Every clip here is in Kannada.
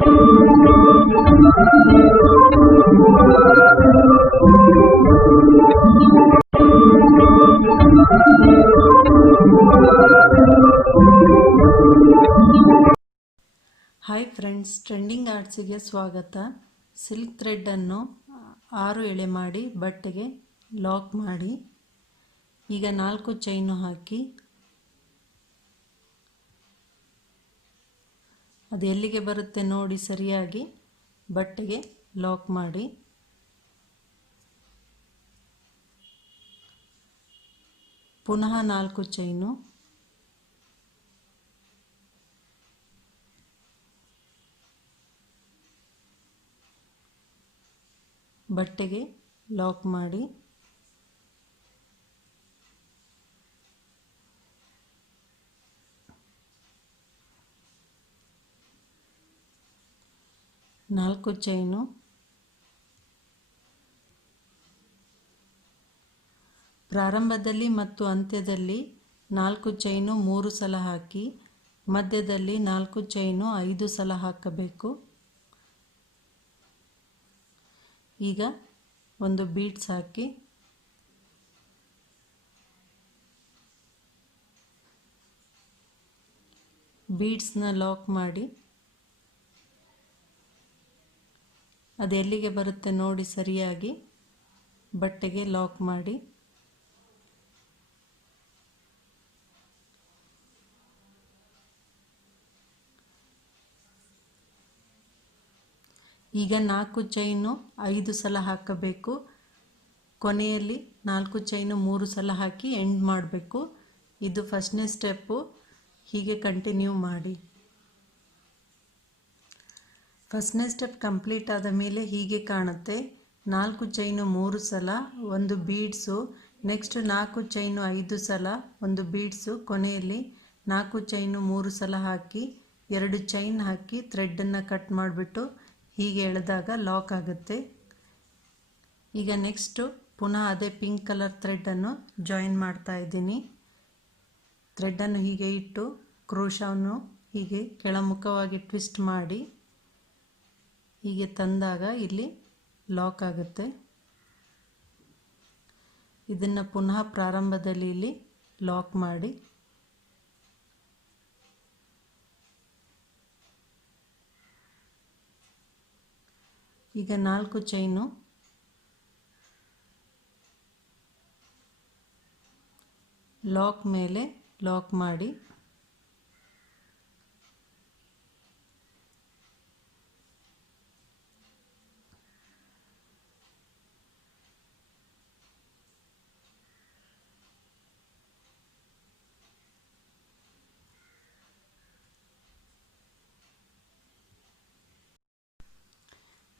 ಹಾಯ್ ಫ್ರೆಂಡ್ಸ್, ಟ್ರೆಂಡಿಂಗ್ ಆರ್ಟ್ಸಿಗೆ ಸ್ವಾಗತ. ಸಿಲ್ಕ್ ಥ್ರೆಡ್ಡನ್ನು 6 ಎಳೆ ಮಾಡಿ ಬಟ್ಟೆಗೆ ಲಾಕ್ ಮಾಡಿ, ಈಗ 4 ಚೈನು ಹಾಕಿ ಅದು ಎಲ್ಲಿಗೆ ಬರುತ್ತೆ ನೋಡಿ ಸರಿಯಾಗಿ ಬಟ್ಟೆಗೆ ಲಾಕ್ ಮಾಡಿ. ಪುನಃ 4 ಚೈನು, ಬಟ್ಟೆಗೆ ಲಾಕ್ ಮಾಡಿ. ನಾಲ್ಕು ಚೈನು, ಪ್ರಾರಂಭದಲ್ಲಿ ಮತ್ತು ಅಂತ್ಯದಲ್ಲಿ 4 ಚೈನು 3 ಸಲ ಹಾಕಿ, ಮಧ್ಯದಲ್ಲಿ 4 ಚೈನು 5 ಸಲ ಹಾಕಬೇಕು. ಈಗ ಒಂದು ಬೀಡ್ಸ್ ಹಾಕಿ ಬೀಡ್ಸ್ನ ಲಾಕ್ ಮಾಡಿ, ಅದು ಎಲ್ಲಿಗೆ ಬರುತ್ತೆ ನೋಡಿ ಸರಿಯಾಗಿ ಬಟ್ಟೆಗೆ ಲಾಕ್ ಮಾಡಿ. ಈಗ 4 ಚೈನು 5 ಸಲ ಹಾಕಬೇಕು. ಕೊನೆಯಲ್ಲಿ 4 ಚೈನು 3 ಸಲ ಹಾಕಿ ಎಂಡ್ ಮಾಡಬೇಕು. ಇದು ಫಸ್ಟ್ನೇ ಸ್ಟೆಪ್ಪು. ಹೀಗೆ ಕಂಟಿನ್ಯೂ ಮಾಡಿ. ಫಸ್ಟ್ನೇ ಸ್ಟೆಪ್ ಕಂಪ್ಲೀಟ್ ಆದ ಮೇಲೆ ಹೀಗೆ ಕಾಣುತ್ತೆ. 4 ಚೈನು 3 ಸಲ, ಒಂದು ಬೀಡ್ಸು, ನೆಕ್ಸ್ಟ್ 4 ಚೈನು 5 ಸಲ, ಒಂದು ಬೀಡ್ಸು, ಕೊನೆಯಲ್ಲಿ 4 ಚೈನು 3 ಸಲ ಹಾಕಿ 2 ಚೈನ್ ಹಾಕಿ ಥ್ರೆಡ್ಡನ್ನು ಕಟ್ ಮಾಡಿಬಿಟ್ಟು ಹೀಗೆ ಎಳೆದಾಗ ಲಾಕ್ ಆಗುತ್ತೆ. ಈಗ ನೆಕ್ಸ್ಟು ಪುನಃ ಅದೇ ಪಿಂಕ್ ಕಲರ್ ಥ್ರೆಡ್ಡನ್ನು ಜಾಯಿನ್ ಮಾಡ್ತಾ ಇದ್ದೀನಿ. ಥ್ರೆಡ್ಡನ್ನು ಹೀಗೆ ಇಟ್ಟು ಕ್ರೋಶವನ್ನು ಹೀಗೆ ಕೆಳಮುಖವಾಗಿ ಟ್ವಿಸ್ಟ್ ಮಾಡಿ ಹೀಗೆ ತಂದಾಗ ಇಲ್ಲಿ ಲಾಕ್ ಆಗುತ್ತೆ. ಇದನ್ನು ಪುನಃ ಪ್ರಾರಂಭದಲ್ಲಿ ಇಲ್ಲಿ ಲಾಕ್ ಮಾಡಿ. ಈಗ 4 ಚೈನು, ಲಾಕ್ ಮೇಲೆ ಲಾಕ್ ಮಾಡಿ,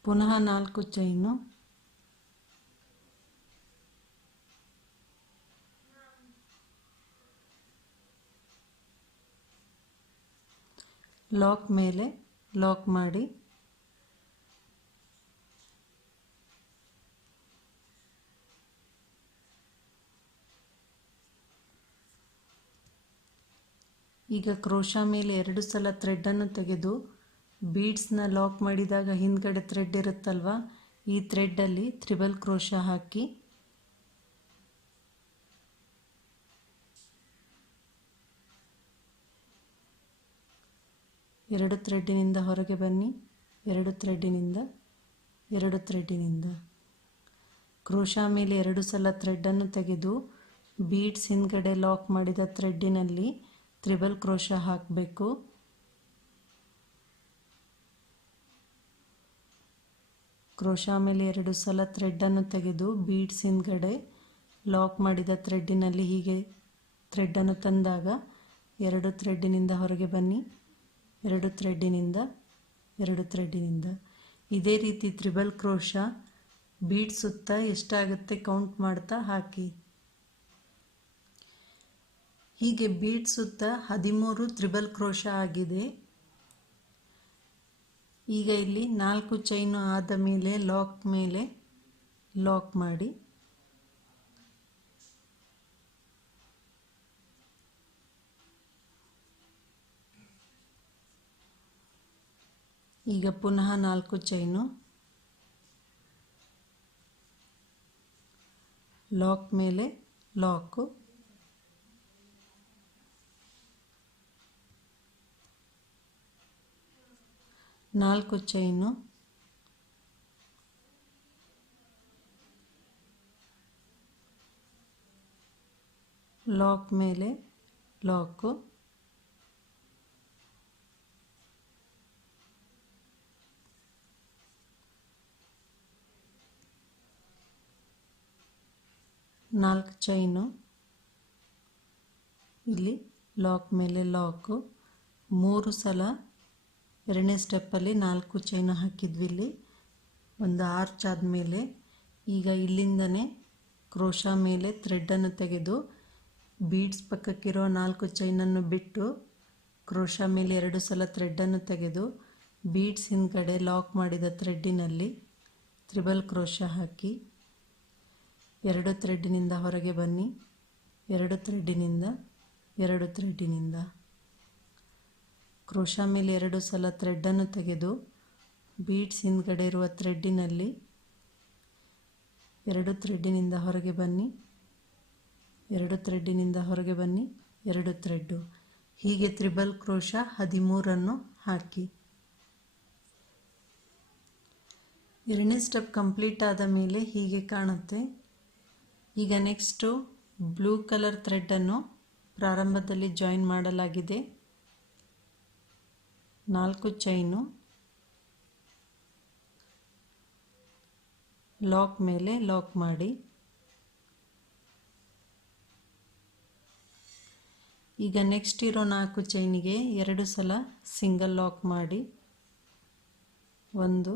ಪುನಃ 4 ಚೈನು, ಲಾಕ್ ಮೇಲೆ ಲಾಕ್ ಮಾಡಿ, ಈಗ ಕ್ರೋಶಾ ಮೇಲೆ 2 ಸಲ ಥ್ರೆಡ್ಡನ್ನು ತೆಗೆದು ಬೀಡ್ಸ್ನ ಲಾಕ್ ಮಾಡಿದಾಗ ಹಿಂದ್ಗಡೆ ಥ್ರೆಡ್ ಇರುತ್ತಲ್ವ, ಈ ಥ್ರೆಡ್ಡಲ್ಲಿ ತ್ರಿಬಲ್ ಕ್ರೋಶಾ ಹಾಕಿ ಎರಡು ಥ್ರೆಡ್ಡಿನಿಂದ ಹೊರಗೆ ಬನ್ನಿ, 2 ಥ್ರೆಡ್ಡಿನಿಂದ 2 ಥ್ರೆಡ್ಡಿನಿಂದ ಕ್ರೋಶಾ ಮೇಲೆ 2 ಸಲ ಥ್ರೆಡ್ಡನ್ನು ತೆಗೆದು ಬೀಡ್ಸ್ ಹಿಂದ್ಗಡೆ ಲಾಕ್ ಮಾಡಿದ ಥ್ರೆಡ್ಡಿನಲ್ಲಿ ತ್ರಿಬಲ್ ಕ್ರೋಶಾ ಹಾಕಬೇಕು. ಕ್ರೋಶಾ ಮೇಲೆ 2 ಸಲ ಥ್ರೆಡ್ಡನ್ನು ತೆಗೆದು ಬೀಡ್ಸ್ ಹಿಂದ್ಗಡೆ ಲಾಕ್ ಮಾಡಿದ ಥ್ರೆಡ್ಡಿನಲ್ಲಿ ಹೀಗೆ ಥ್ರೆಡ್ಡನ್ನು ತಂದಾಗ 2 ಥ್ರೆಡ್ಡಿನಿಂದ ಹೊರಗೆ ಬನ್ನಿ, 2 ಥ್ರೆಡ್ಡಿನಿಂದ 2 ಥ್ರೆಡ್ಡಿನಿಂದ ಇದೇ ರೀತಿ ತ್ರಿಬಲ್ ಕ್ರೋಶಾ ಬೀಡ್ ಸುತ್ತ ಎಷ್ಟಾಗುತ್ತೆ ಕೌಂಟ್ ಮಾಡ್ತಾ ಹಾಕಿ. ಹೀಗೆ ಬೀಡ್ ಸುತ್ತ 13 ತ್ರಿಬಲ್ ಕ್ರೋಶಾ ಆಗಿದೆ. ಈಗ ಇಲ್ಲಿ 4 ಚೈನು ಆದ ಮೇಲೆ ಲಾಕ್ ಮಾಡಿ, ಈಗ ಪುನಃ 4 ಚೈನು, ಲಾಕ್ ಮೇಲೆ ಲಾಕು, ನಾಲ್ಕು ಚೈನು, ಲಾಕ್ ಮೇಲೆ ಲಾಕು, ನಾಲ್ಕು ಚೈನು, ಇಲ್ಲಿ ಲಾಕ್ ಮೇಲೆ ಲಾಕು, 3 ಸಲ ಎರಡನೇ ಸ್ಟೆಪ್ಪಲ್ಲಿ 4 ಚೈನು ಹಾಕಿದ್ವಿ. ಇಲ್ಲಿ ಒಂದು ಆರ್ಚ್ ಆದಮೇಲೆ ಈಗ ಇಲ್ಲಿಂದನೇ ಕ್ರೋಶಾ ಮೇಲೆ ಥ್ರೆಡ್ಡನ್ನು ತೆಗೆದು ಬೀಡ್ಸ್ ಪಕ್ಕಕ್ಕಿರೋ 4 ಚೈನನ್ನು ಬಿಟ್ಟು ಕ್ರೋಶಾ ಮೇಲೆ 2 ಸಲ ಥ್ರೆಡ್ಡನ್ನು ತೆಗೆದು ಬೀಡ್ಸ್ ಹಿಂದ್ಗಡೆ ಲಾಕ್ ಮಾಡಿದ ಥ್ರೆಡ್ಡಿನಲ್ಲಿ ತ್ರಿಬಲ್ ಕ್ರೋಶಾ ಹಾಕಿ 2 ಥ್ರೆಡ್ಡಿನಿಂದ ಹೊರಗೆ ಬನ್ನಿ, 2 ಥ್ರೆಡ್ಡಿನಿಂದ 2 ಥ್ರೆಡ್ಡಿನಿಂದ ಕ್ರೋಶಾ ಮೇಲೆ 2 ಸಲ ಥ್ರೆಡ್ಡನ್ನು ತೆಗೆದು ಬೀಡ್ಸ್ ಹಿಂದ್ಗಡೆ ಇರುವ ಥ್ರೆಡ್ಡಿನಲ್ಲಿ 2 ಥ್ರೆಡ್ಡಿನಿಂದ ಹೊರಗೆ ಬನ್ನಿ, 2 ಥ್ರೆಡ್ಡಿನಿಂದ ಹೊರಗೆ ಬನ್ನಿ, 2 ಥ್ರೆಡ್ಡು, ಹೀಗೆ ತ್ರಿಬಲ್ ಕ್ರೋಶಾ 13 ಹಾಕಿ. ಎರಡನೇ ಸ್ಟೆಪ್ ಕಂಪ್ಲೀಟ್ ಆದ ಮೇಲೆ ಹೀಗೆ ಕಾಣುತ್ತೆ. ಈಗ ನೆಕ್ಸ್ಟು ಬ್ಲೂ ಕಲರ್ ಥ್ರೆಡ್ಡನ್ನು ಪ್ರಾರಂಭದಲ್ಲಿ ಜಾಯಿನ್ ಮಾಡಲಾಗಿದೆ. 4 ಚೈನು, ಲಾಕ್ ಮೇಲೆ ಲಾಕ್ ಮಾಡಿ. ಈಗ ನೆಕ್ಸ್ಟ್ ಇರೋ 4 ಚೈನಿಗೆ 2 ಸಲ ಸಿಂಗಲ್ ಲಾಕ್ ಮಾಡಿ, 1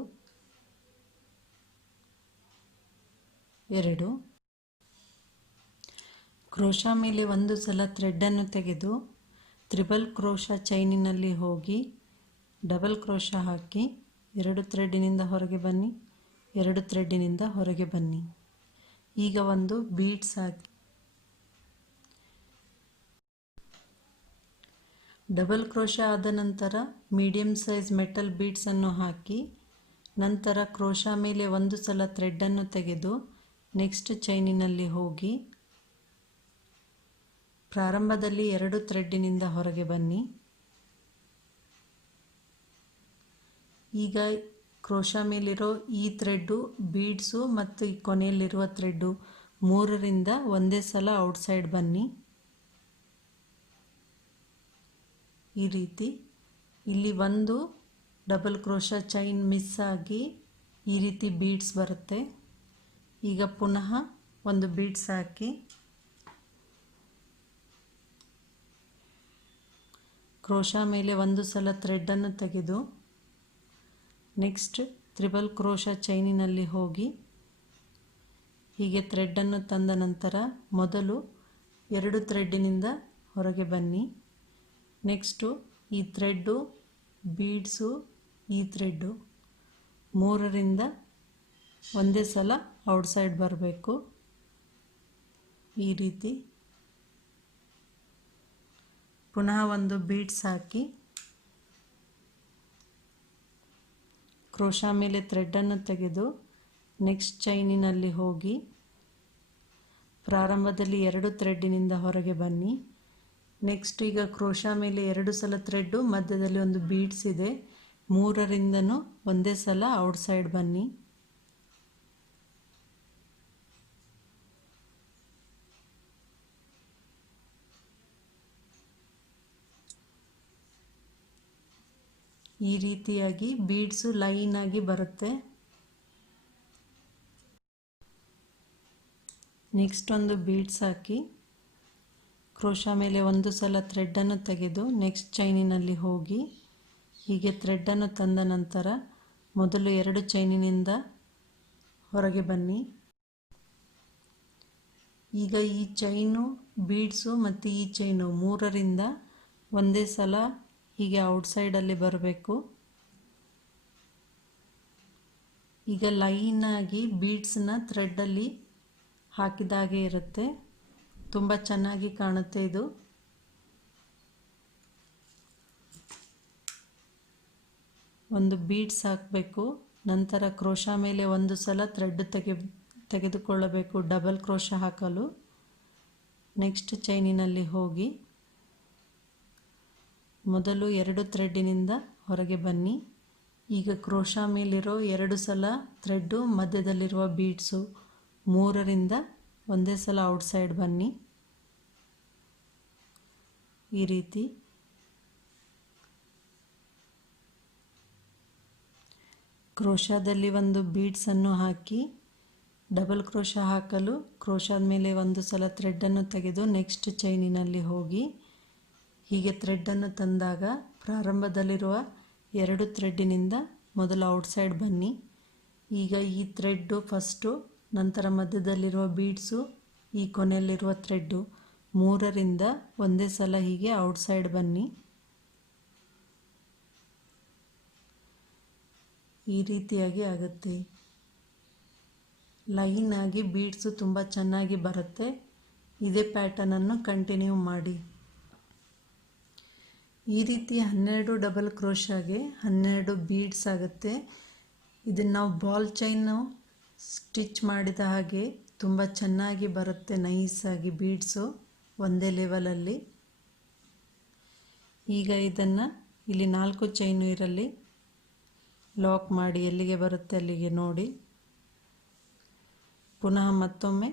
2, ಕ್ರೋಶಾ ಮೇಲೆ 1 ಸಲ ಥ್ರೆಡ್ಡನ್ನು ತೆಗೆದು ತ್ರಿಬಲ್ ಕ್ರೋಶಾ ಚೈನಿನಲ್ಲಿ ಹೋಗಿ ಡಬಲ್ ಕ್ರೋಶಾ ಹಾಕಿ 2 ಥ್ರೆಡ್ಡಿನಿಂದ ಹೊರಗೆ ಬನ್ನಿ, 2 ಥ್ರೆಡ್ಡಿನಿಂದ ಹೊರಗೆ ಬನ್ನಿ. ಈಗ ಒಂದು ಬೀಡ್ಸ್ ಹಾಕಿ ಡಬಲ್ ಕ್ರೋಶಾ ಆದ ನಂತರ ಮೀಡಿಯಂ ಸೈಜ್ ಮೆಟಲ್ ಬೀಡ್ಸನ್ನು ಹಾಕಿ ನಂತರ ಕ್ರೋಶಾ ಮೇಲೆ 1 ಸಲ ಥ್ರೆಡ್ಡನ್ನು ತೆಗೆದು ನೆಕ್ಸ್ಟ್ ಚೈನಿನಲ್ಲಿ ಹೋಗಿ ಪ್ರಾರಂಭದಲ್ಲಿ 2 ಥ್ರೆಡ್ಡಿನಿಂದ ಹೊರಗೆ ಬನ್ನಿ. ಈಗ ಕ್ರೋಶಾ ಮೇಲಿರೋ ಈ ಥ್ರೆಡ್ಡು ಬೀಡ್ಸು ಮತ್ತು ಈ ಕೊನೆಯಲ್ಲಿರುವ ಥ್ರೆಡ್ಡು 3ರಿಂದ ಒಂದೇ ಸಲ ಔಟ್ಸೈಡ್ ಬನ್ನಿ. ಈ ರೀತಿ ಇಲ್ಲಿ ಒಂದು ಡಬಲ್ ಕ್ರೋಶಾ ಚೈನ್ ಮಿಸ್ ಆಗಿ ಈ ರೀತಿ ಬೀಡ್ಸ್ ಬರುತ್ತೆ. ಈಗ ಪುನಃ ಒಂದು ಬೀಡ್ಸ್ ಹಾಕಿ ಕ್ರೋಶಾ ಮೇಲೆ 1 ಸಲ ಥ್ರೆಡ್ಡನ್ನು ತೆಗೆದು ನೆಕ್ಸ್ಟ್ ತ್ರಿಬಲ್ ಕ್ರೋಶಾ ಚೈನಿನಲ್ಲಿ ಹೋಗಿ ಹೀಗೆ ಥ್ರೆಡ್ಡನ್ನು ತಂದ ನಂತರ ಮೊದಲು 2 ಥ್ರೆಡ್ಡಿನಿಂದ ಹೊರಗೆ ಬನ್ನಿ. ನೆಕ್ಸ್ಟು ಈ ಥ್ರೆಡ್ಡು ಬೀಡ್ಸು ಈ ಥ್ರೆಡ್ಡು 3ರಿಂದ ಒಂದೇ ಸಲ ಔಟ್ಸೈಡ್ ಬರಬೇಕು. ಈ ರೀತಿ ಪುನಃ ಒಂದು ಬೀಡ್ಸ್ ಹಾಕಿ ಕ್ರೋಶಾ ಮೇಲೆ ಥ್ರೆಡ್ಡನ್ನು ತೆಗೆದು ನೆಕ್ಸ್ಟ್ ಚೈನಿನಲ್ಲಿ ಹೋಗಿ ಪ್ರಾರಂಭದಲ್ಲಿ 2 ಥ್ರೆಡ್ಡಿನಿಂದ ಹೊರಗೆ ಬನ್ನಿ. ನೆಕ್ಸ್ಟ್ ಈಗ ಕ್ರೋಶಾ ಮೇಲೆ 2 ಸಲ ಥ್ರೆಡ್ಡು, ಮಧ್ಯದಲ್ಲಿ ಒಂದು ಬೀಡ್ಸ್ ಇದೆ, 3ರಿಂದನೂ ಒಂದೇ ಸಲ ಔಟ್ಸೈಡ್ ಬನ್ನಿ. ಈ ರೀತಿಯಾಗಿ ಬೀಡ್ಸು ಲೈನ್ ಆಗಿ ಬರುತ್ತೆ. ನೆಕ್ಸ್ಟ್ ಒಂದು ಬೀಡ್ಸ್ ಹಾಕಿ ಕ್ರೋಶಾ ಮೇಲೆ 1 ಸಲ ಥ್ರೆಡ್ಡನ್ನು ತೆಗೆದು ನೆಕ್ಸ್ಟ್ ಚೈನಿನಲ್ಲಿ ಹೋಗಿ ಹೀಗೆ ಥ್ರೆಡ್ಡನ್ನು ತಂದ ನಂತರ ಮೊದಲು 2 ಚೈನಿನಿಂದ ಹೊರಗೆ ಬನ್ನಿ. ಈಗ ಈ ಚೈನು ಬೀಡ್ಸು ಮತ್ತು ಈ ಚೈನು 3ರಿಂದ ಒಂದೇ ಸಲ ಹೀಗೆ ಔಟ್ಸೈಡಲ್ಲಿ ಬರಬೇಕು. ಈಗ ಲೈನಾಗಿ ಬೀಡ್ಸ್ನ ಥ್ರೆಡ್ಡಲ್ಲಿ ಹಾಕಿದಾಗೆ ಇರುತ್ತೆ, ತುಂಬ ಚೆನ್ನಾಗಿ ಕಾಣುತ್ತೆ. ಇದು ಒಂದು ಬೀಡ್ಸ್ ಹಾಕಬೇಕು. ನಂತರ ಕ್ರೋಶಾ ಮೇಲೆ ಒಂದು ಸಲ ಥ್ರೆಡ್ ತೆಗೆದುಕೊಳ್ಳಬೇಕು ಡಬಲ್ ಕ್ರೋಶಾ ಹಾಕಲು. ನೆಕ್ಸ್ಟ್ ಚೈನಿನಲ್ಲಿ ಹೋಗಿ ಮೊದಲು 2 ಥ್ರೆಡ್ಡಿನಿಂದ ಹೊರಗೆ ಬನ್ನಿ. ಈಗ ಕ್ರೋಶಾ ಮೇಲಿರೋ 2 ಸಲ ಥ್ರೆಡ್ಡು, ಮಧ್ಯದಲ್ಲಿರುವ ಬೀಡ್ಸು 3ರಿಂದ ಒಂದೇ ಸಲ ಔಟ್ಸೈಡ್ ಬನ್ನಿ. ಈ ರೀತಿ ಕ್ರೋಶಾದಲ್ಲಿ ಒಂದು ಬೀಡ್ಸನ್ನು ಹಾಕಿ ಡಬಲ್ ಕ್ರೋಶಾ ಹಾಕಲು ಕ್ರೋಶಾದ ಮೇಲೆ ಒಂದು ಸಲ ಥ್ರೆಡ್ಡನ್ನು ತೆಗೆದು ನೆಕ್ಸ್ಟ್ ಚೈನಿನಲ್ಲಿ ಹೋಗಿ ಹೀಗೆ ಥ್ರೆಡ್ಡನ್ನು ತಂದಾಗ ಪ್ರಾರಂಭದಲ್ಲಿರುವ 2 ಥ್ರೆಡ್ಡಿನಿಂದ ಮೊದಲು ಔಟ್ಸೈಡ್ ಬನ್ನಿ. ಈಗ ಈ ಥ್ರೆಡ್ಡು ಫಸ್ಟು, ನಂತರ ಮಧ್ಯದಲ್ಲಿರುವ ಬೀಡ್ಸು, ಈ ಕೊನೆಯಲ್ಲಿರುವ ಥ್ರೆಡ್ಡು 3ರಿಂದ ಒಂದೇ ಸಲ ಹೀಗೆ ಔಟ್ಸೈಡ್ ಬನ್ನಿ. ಈ ರೀತಿಯಾಗಿ ಆಗುತ್ತೆ. ಲೈನ್ ಆಗಿ ಬೀಡ್ಸು ತುಂಬ ಚೆನ್ನಾಗಿ ಬರುತ್ತೆ. ಇದೇ ಪ್ಯಾಟರ್ನನ್ನು ಕಂಟಿನ್ಯೂ ಮಾಡಿ. ಈ ರೀತಿ 12 ಡಬಲ್ ಕ್ರೋಶಾಗೆ 12 ಬೀಡ್ಸ್ ಆಗುತ್ತೆ. ಇದನ್ನು ನಾವು ಬಾಲ್ ಚೈನು ಸ್ಟಿಚ್ ಮಾಡಿದ ಹಾಗೆ ತುಂಬ ಚೆನ್ನಾಗಿ ಬರುತ್ತೆ, ನೈಸಾಗಿ ಬೀಡ್ಸು ಒಂದೇ ಲೆವೆಲಲ್ಲಿ. ಈಗ ಇದನ್ನು ಇಲ್ಲಿ 4 ಚೈನು ಇರಲಿ ಲಾಕ್ ಮಾಡಿ, ಎಲ್ಲಿಗೆ ಬರುತ್ತೆ ಅಲ್ಲಿಗೆ ನೋಡಿ. ಪುನಃ ಮತ್ತೊಮ್ಮೆ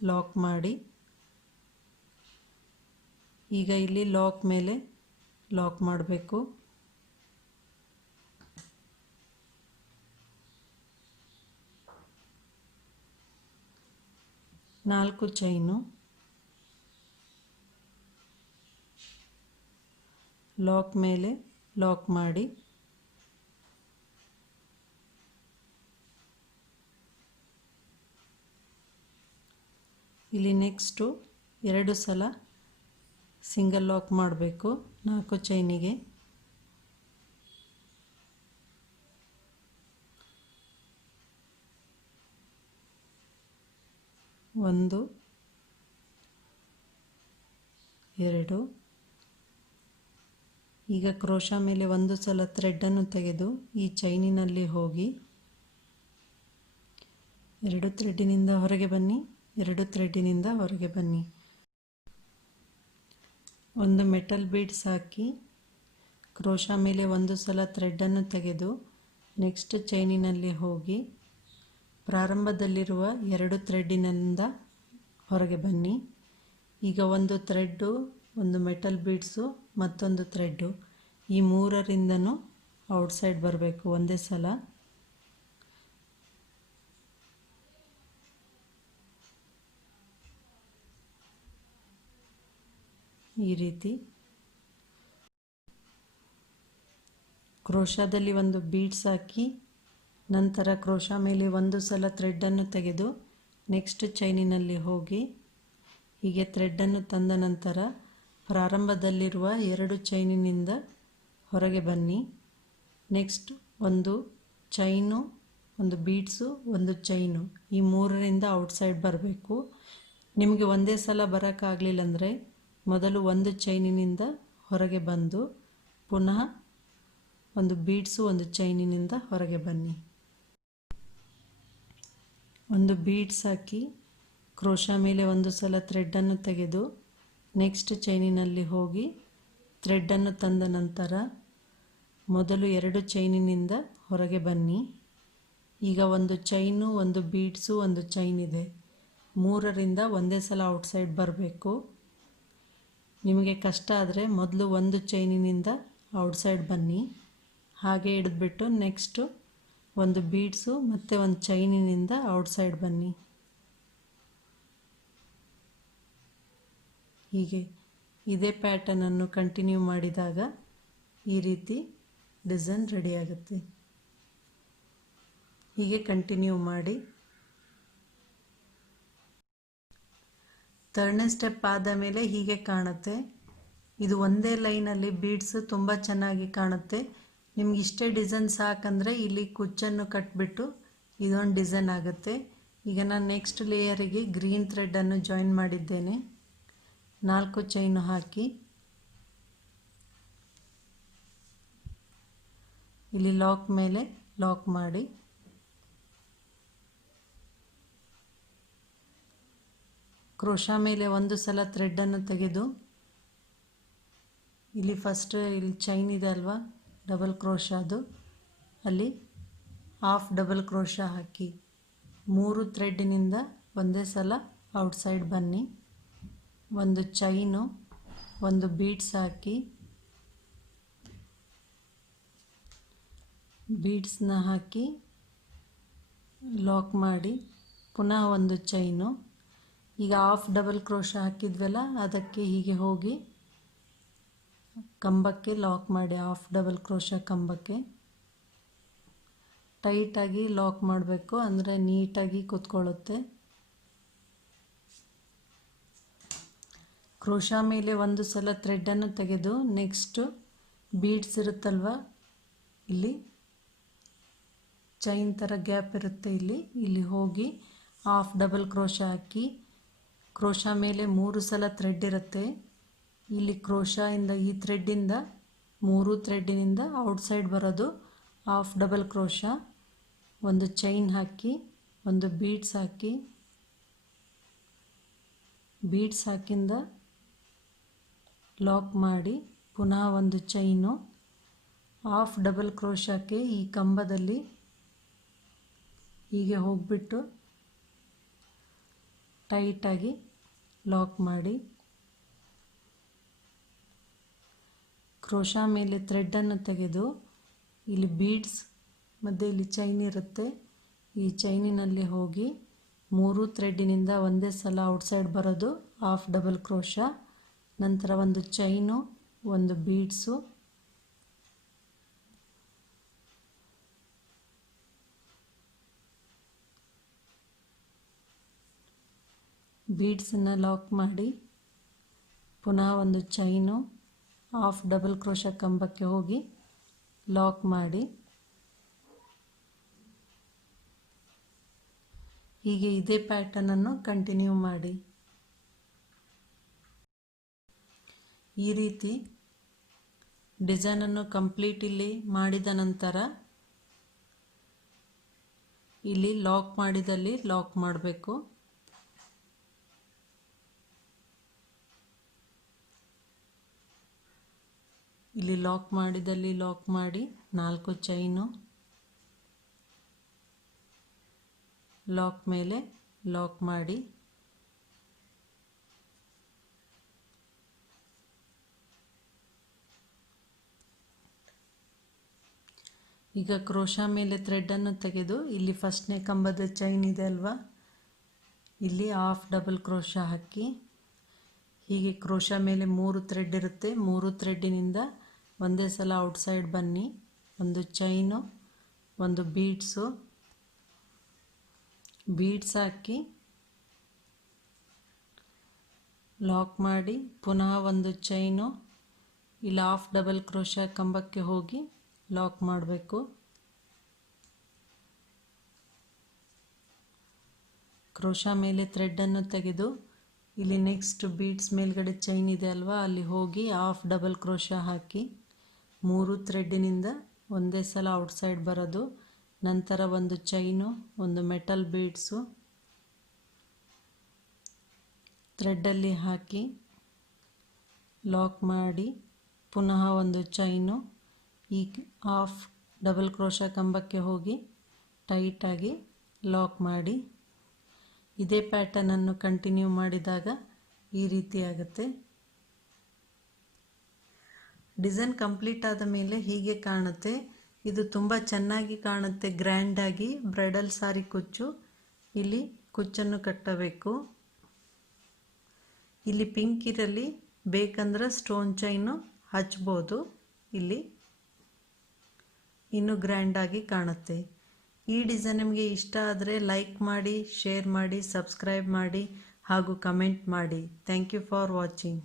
ಲಾಕ್ ಮಾಡಿ. ಈಗ ಇಲ್ಲಿ ಲಾಕ್ ಮೇಲೆ ಲಾಕ್ ಮಾಡಬೇಕು. 4 ಚೈನು ಲಾಕ್ ಮೇಲೆ ಲಾಕ್ ಮಾಡಿ. ಇಲ್ಲಿ ನೆಕ್ಸ್ಟು 2 ಸಲ ಸಿಂಗಲ್ ಲಾಕ್ ಮಾಡಬೇಕು 4 ಚೈನಿಗೆ. ಒಂದು, 2. ಈಗ ಕ್ರೋಶಾ ಮೇಲೆ ಒಂದು ಸಲ ಥ್ರೆಡ್ಡನ್ನು ತೆಗೆದು ಈ ಚೈನಿನಲ್ಲಿ ಹೋಗಿ 2 ಥ್ರೆಡ್ಡಿನಿಂದ ಹೊರಗೆ ಬನ್ನಿ, 2 ಥ್ರೆಡ್ಡಿನಿಂದ ಹೊರಗೆ ಬನ್ನಿ. ಒಂದು ಮೆಟಲ್ ಬೀಡ್ಸ್ ಹಾಕಿ ಕ್ರೋಶಾ ಮೇಲೆ ಒಂದು ಸಲ ಥ್ರೆಡ್ಡನ್ನು ತೆಗೆದು ನೆಕ್ಸ್ಟ್ ಚೈನಿನಲ್ಲಿ ಹೋಗಿ ಪ್ರಾರಂಭದಲ್ಲಿರುವ 2 ಥ್ರೆಡ್ಡಿನಿಂದ ಹೊರಗೆ ಬನ್ನಿ. ಈಗ ಒಂದು ಥ್ರೆಡ್ಡು, ಒಂದು ಮೆಟಲ್ ಬೀಡ್ಸು, ಮತ್ತೊಂದು ಥ್ರೆಡ್ಡು, ಈ 3ರಿಂದನೂ ಔಟ್ಸೈಡ್ ಬರಬೇಕು ಒಂದೇ ಸಲ. ಈ ರೀತಿ ಕ್ರೋಶಾದಲ್ಲಿ ಒಂದು ಬೀಡ್ಸ್ ಹಾಕಿ ನಂತರ ಕ್ರೋಶಾ ಮೇಲೆ ಒಂದು ಸಲ ಥ್ರೆಡ್ಡನ್ನು ತೆಗೆದು ನೆಕ್ಸ್ಟ್ ಚೈನಿನಲ್ಲಿ ಹೋಗಿ ಹೀಗೆ ಥ್ರೆಡ್ಡನ್ನು ತಂದ ನಂತರ ಪ್ರಾರಂಭದಲ್ಲಿರುವ 2 ಚೈನಿನಿಂದ ಹೊರಗೆ ಬನ್ನಿ. ನೆಕ್ಸ್ಟ್ ಒಂದು ಚೈನು, ಒಂದು ಬೀಡ್ಸು, ಒಂದು ಚೈನು, ಈ 3ರಿಂದ ಔಟ್ಸೈಡ್ ಬರಬೇಕು. ನಿಮಗೆ ಒಂದೇ ಸಲ ಬರೋಕ್ಕಾಗಲಿಲ್ಲ ಅಂದರೆ ಮೊದಲು ಒಂದು ಚೈನಿನಿಂದ ಹೊರಗೆ ಬಂದು ಪುನಃ ಒಂದು ಬೀಡ್ಸು, ಒಂದು ಚೈನಿನಿಂದ ಹೊರಗೆ ಬನ್ನಿ. ಒಂದು ಬೀಡ್ಸ್ ಹಾಕಿ ಕ್ರೋಶಾ ಮೇಲೆ ಒಂದು ಸಲ ಥ್ರೆಡ್ಡನ್ನು ತೆಗೆದು ನೆಕ್ಸ್ಟ್ ಚೈನಿನಲ್ಲಿ ಹೋಗಿ ಥ್ರೆಡ್ಡನ್ನು ತಂದ ನಂತರ ಮೊದಲು 2 ಚೈನಿನಿಂದ ಹೊರಗೆ ಬನ್ನಿ. ಈಗ ಒಂದು ಚೈನು, ಒಂದು ಬೀಡ್ಸು, ಒಂದು ಚೈನ್ ಇದೆ, 3ರಿಂದ ಒಂದೇ ಸಲ ಔಟ್ಸೈಡ್ ಬರಬೇಕು. ನಿಮಗೆ ಕಷ್ಟ ಆದರೆ ಮೊದಲು ಒಂದು ಚೈನಿನಿಂದ ಔಟ್ಸೈಡ್ ಬನ್ನಿ, ಹಾಗೆ ಹಿಡಿದ್ಬಿಟ್ಟು ನೆಕ್ಸ್ಟು ಒಂದು ಬೀಡ್ಸು ಮತ್ತು ಒಂದು ಚೈನಿನಿಂದ ಔಟ್ಸೈಡ್ ಬನ್ನಿ. ಹೀಗೆ ಇದೇ ಪ್ಯಾಟರ್ನನ್ನು ಕಂಟಿನ್ಯೂ ಮಾಡಿದಾಗ ಈ ರೀತಿ ಡಿಸೈನ್ ರೆಡಿಯಾಗುತ್ತೆ. ಹೀಗೆ ಕಂಟಿನ್ಯೂ ಮಾಡಿ. 3ನೇ ಸ್ಟೆಪ್ ಆದ ಮೇಲೆ ಹೀಗೆ ಕಾಣುತ್ತೆ. ಇದು ಒಂದೇ ಲೈನಲ್ಲಿ ಬೀಡ್ಸ್ ತುಂಬ ಚೆನ್ನಾಗಿ ಕಾಣುತ್ತೆ. ನಿಮ್ಗೆ ಇಷ್ಟೇ ಡಿಸೈನ್ ಸಾಕಂದರೆ ಇಲ್ಲಿ ಕುಚ್ಚನ್ನು ಕಟ್ಬಿಟ್ಟು ಇದೊಂದು ಡಿಸೈನ್ ಆಗುತ್ತೆ. ಈಗ ನಾನು ನೆಕ್ಸ್ಟ್ ಲೇಯರಿಗೆ ಗ್ರೀನ್ ಥ್ರೆಡ್ಡನ್ನು ಜಾಯಿನ್ ಮಾಡಿದ್ದೇನೆ. 4 ಚೈನು ಹಾಕಿ ಇಲ್ಲಿ ಲಾಕ್ ಮೇಲೆ ಲಾಕ್ ಮಾಡಿ ಕ್ರೋಶಾ ಮೇಲೆ ಒಂದು ಸಲ ಥ್ರೆಡನ್ನು ತೆಗೆದು ಇಲ್ಲಿ ಫಸ್ಟ್ ಇಲ್ಲಿ ಚೈನ್ ಇದೆ ಅಲ್ವಾ ಡಬಲ್ ಕ್ರೋಶಾದು ಅಲ್ಲಿ ಹಾಫ್ ಡಬಲ್ ಕ್ರೋಶಾ ಹಾಕಿ 3 ಥ್ರೆಡ್ಡಿನಿಂದ ಒಂದೇ ಸಲ ಔಟ್ಸೈಡ್ ಬನ್ನಿ. ಒಂದು ಚೈನು, ಒಂದು ಬೀಡ್ಸ್ ಹಾಕಿ ಬೀಡ್ಸ್ನ ಹಾಕಿ ಲಾಕ್ ಮಾಡಿ ಪುನಃ ಒಂದು ಚೈನು. ಈಗ ಹಾಫ್ ಡಬಲ್ ಕ್ರೋಶಾ ಹಾಕಿದ್ವಲ್ಲ ಅದಕ್ಕೆ ಹೀಗೆ ಹೋಗಿ ಕಂಬಕ್ಕೆ ಲಾಕ್ ಮಾಡಿ. ಹಾಫ್ ಡಬಲ್ ಕ್ರೋಶಾ ಕಂಬಕ್ಕೆ ಟೈಟಾಗಿ ಲಾಕ್ ಮಾಡಬೇಕು, ಅಂದರೆ ನೀಟಾಗಿ ಕೂತ್ಕೊಳ್ಳುತ್ತೆ. ಕ್ರೋಶಾ ಮೇಲೆ ಒಂದು ಸಲ ಥ್ರೆಡನ್ನು ತೆಗೆದು ನೆಕ್ಸ್ಟು ಬೀಡ್ಸ್ ಇರುತ್ತಲ್ವ, ಇಲ್ಲಿ ಚೈನ್ ಥರ ಗ್ಯಾಪ್ ಇರುತ್ತೆ, ಇಲ್ಲಿ ಹೋಗಿ ಹಾಫ್ ಡಬಲ್ ಕ್ರೋಶಾ ಹಾಕಿ ಕ್ರೋಶಾ ಮೇಲೆ 3 ಸಲ ಥ್ರೆಡ್ ಇರುತ್ತೆ. ಇಲ್ಲಿ ಕ್ರೋಶಾಯಿಂದ ಈ ಥ್ರೆಡ್ಡಿಂದ 3 ಥ್ರೆಡ್ಡಿನಿಂದ ಔಟ್ಸೈಡ್ ಬರೋದು ಹಾಫ್ ಡಬಲ್ ಕ್ರೋಶಾ. ಒಂದು ಚೈನ್ ಹಾಕಿ ಒಂದು ಬೀಡ್ಸ್ ಹಾಕಿ ಬೀಡ್ಸ್ ಹಾಕಿಂದ ಲಾಕ್ ಮಾಡಿ ಪುನಃ ಒಂದು ಚೈನು. ಹಾಫ್ ಡಬಲ್ ಕ್ರೋಶಾಕ್ಕೆ ಈ ಕಂಬದಲ್ಲಿ ಹೀಗೆ ಹೋಗ್ಬಿಟ್ಟು ಟೈಟಾಗಿ ಲಾಕ್ ಮಾಡಿ ಕ್ರೋಶಾ ಮೇಲೆ ಥ್ರೆಡನ್ನು ತೆಗೆದು ಇಲ್ಲಿ ಬೀಡ್ಸ್ ಮತ್ತು ಇಲ್ಲಿ ಚೈನ್ ಇರುತ್ತೆ, ಈ ಚೈನಿನಲ್ಲಿ ಹೋಗಿ 3 ಥ್ರೆಡ್ಡಿನಿಂದ ಒಂದೇ ಸಲ ಔಟ್ಸೈಡ್ ಬರೋದು ಹಾಫ್ ಡಬಲ್ ಕ್ರೋಶಾ. ನಂತರ ಒಂದು ಚೈನು, ಒಂದು ಬೀಡ್ಸು, ಬೀಡ್ಸನ್ನು ಲಾಕ್ ಮಾಡಿ ಪುನಃ ಒಂದು ಚೈನು, ಹಾಫ್ ಡಬಲ್ ಕ್ರೋಶಾ ಕಂಬಕ್ಕೆ ಹೋಗಿ ಲಾಕ್ ಮಾಡಿ ಹೀಗೆ ಇದೇ ಪ್ಯಾಟರ್ನನ್ನು ಕಂಟಿನ್ಯೂ ಮಾಡಿ. ಈ ರೀತಿ ಡಿಸೈನನ್ನು ಕಂಪ್ಲೀಟ್ ಇಲ್ಲಿ ಮಾಡಿದ ನಂತರ ಇಲ್ಲಿ ಲಾಕ್ ಮಾಡಿದಲ್ಲಿ ಲಾಕ್ ಮಾಡಬೇಕು. ಇಲ್ಲಿ ಲಾಕ್ ಮಾಡಿದಲ್ಲಿ ಲಾಕ್ ಮಾಡಿ 4 ಚೈನು, ಲಾಕ್ ಮೇಲೆ ಲಾಕ್ ಮಾಡಿ ಈಗ ಕ್ರೋಶಾ ಮೇಲೆ ಥ್ರೆಡನ್ನು ತೆಗೆದು ಇಲ್ಲಿ ಫಸ್ಟ್ನೇ ಕಂಬದ ಚೈನ್ ಇದೆ ಅಲ್ವಾ, ಇಲ್ಲಿ ಹಾಫ್ ಡಬಲ್ ಕ್ರೋಶಾ ಹಾಕಿ ಹೀಗೆ ಕ್ರೋಶಾ ಮೇಲೆ 3 ಥ್ರೆಡ್ ಇರುತ್ತೆ, 3 ಥ್ರೆಡ್ಡಿನಿಂದ ಒಂದೇ ಸಲ ಔಟ್ಸೈಡ್ ಬನ್ನಿ. ಒಂದು ಚೈನು, ಒಂದು ಬೀಡ್ಸು, ಬೀಡ್ಸ್ ಹಾಕಿ ಲಾಕ್ ಮಾಡಿ ಪುನಃ ಒಂದು ಚೈನು, ಇಲ್ಲಿ ಹಾಫ್ ಡಬಲ್ ಕ್ರೋಶಾ ಕಂಬಕ್ಕೆ ಹೋಗಿ ಲಾಕ್ ಮಾಡಬೇಕು. ಕ್ರೋಶಾ ಮೇಲೆ ಥ್ರೆಡನ್ನು ತೆಗೆದು ಇಲ್ಲಿ ನೆಕ್ಸ್ಟ್ ಬೀಡ್ಸ್ ಮೇಲ್ಗಡೆ ಚೈನ್ ಇದೆ ಅಲ್ವಾ, ಅಲ್ಲಿ ಹೋಗಿ ಹಾಫ್ ಡಬಲ್ ಕ್ರೋಶಾ ಹಾಕಿ 3 ಥ್ರೆಡ್ಡಿನಿಂದ ಒಂದೇ ಸಲ ಔಟ್ಸೈಡ್ ಬರೋದು. ನಂತರ ಒಂದು ಚೈನು, ಒಂದು ಮೆಟಲ್ ಬೀಡ್ಸು ಥ್ರೆಡ್ಡಲ್ಲಿ ಹಾಕಿ ಲಾಕ್ ಮಾಡಿ ಪುನಃ ಒಂದು ಚೈನು, ಈ ಹಾಫ್ ಡಬಲ್ ಕ್ರೋಶಾ ಕಂಬಕ್ಕೆ ಹೋಗಿ ಟೈಟಾಗಿ ಲಾಕ್ ಮಾಡಿ. ಇದೇ ಪ್ಯಾಟರ್ನನ್ನು ಕಂಟಿನ್ಯೂ ಮಾಡಿದಾಗ ಈ ರೀತಿ ಆಗುತ್ತೆ. ಡಿಸೈನ್ ಕಂಪ್ಲೀಟ್ ಆದ ಮೇಲೆ ಹೀಗೆ ಕಾಣುತ್ತೆ. ಇದು ತುಂಬ ಚೆನ್ನಾಗಿ ಕಾಣುತ್ತೆ, ಗ್ರ್ಯಾಂಡಾಗಿ. ಬ್ರೈಡಲ್ ಸಾರಿ ಕುಚ್ಚು, ಇಲ್ಲಿ ಕುಚ್ಚನ್ನು ಕಟ್ಟಬೇಕು. ಇಲ್ಲಿ ಪಿಂಕ್ ಇರಲಿ, ಬೇಕಂದ್ರೆ ಸ್ಟೋನ್ ಚೈನು ಹಚ್ಬೋದು. ಇಲ್ಲಿ ಇನ್ನೂ ಗ್ರ್ಯಾಂಡಾಗಿ ಕಾಣುತ್ತೆ. ಈ ಡಿಸೈನ್ ನಿಮಗೆ ಇಷ್ಟ ಆದರೆ ಲೈಕ್ ಮಾಡಿ, ಶೇರ್ ಮಾಡಿ, ಸಬ್ಸ್ಕ್ರೈಬ್ ಮಾಡಿ ಹಾಗೂ ಕಮೆಂಟ್ ಮಾಡಿ. Thank you for watching.